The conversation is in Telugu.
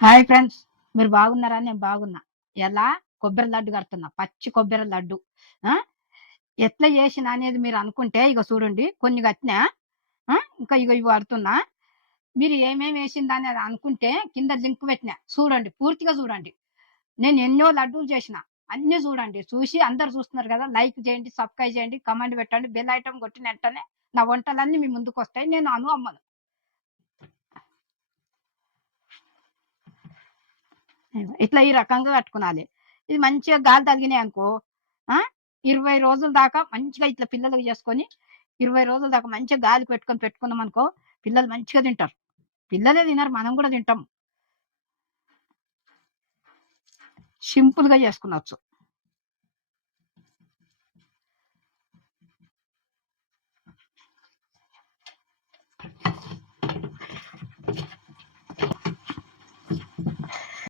హాయ్ ఫ్రెండ్స్, మీరు బాగున్నారా? నేను బాగున్నా. ఎలా? కొబ్బరి లడ్డు కడుతున్నా, పచ్చి కొబ్బరి లడ్డు. ఆ ఎట్లా చేసిన అనేది మీరు అనుకుంటే ఇక చూడండి, కొన్ని కట్టినా. ఇంకా ఇగో ఇవి కడుతున్నా. మీరు ఏమేమి వేసిందా అనేది అనుకుంటే కింద లింక్ పెట్టినా, చూడండి, పూర్తిగా చూడండి. నేను ఎన్నో లడ్డూలు చేసిన, అన్ని చూడండి. చూసి అందరు చూస్తున్నారు కదా, లైక్ చేయండి, సబ్స్క్రైబ్ చేయండి, కమెంట్ పెట్టండి, బెల్ ఐటమ్ కొట్టిన వెంటనే నా వంటలన్నీ మీ ముందుకు వస్తాయి. నేను అమ్మను. ఇట్లా ఈ రకంగా కట్టుకునాలి. ఇది మంచిగా గాలి తగిలినాయి అనుకో, ఆ 20 రోజుల దాకా మంచిగా ఇట్లా పిల్లలకి చేసుకొని, 20 రోజుల దాకా మంచిగా గాలి పెట్టుకున్నాం అనుకో, పిల్లలు మంచిగా తింటారు. పిల్లలే తినరు, మనం కూడా తింటాం. సింపుల్ గా చేసుకునొచ్చు.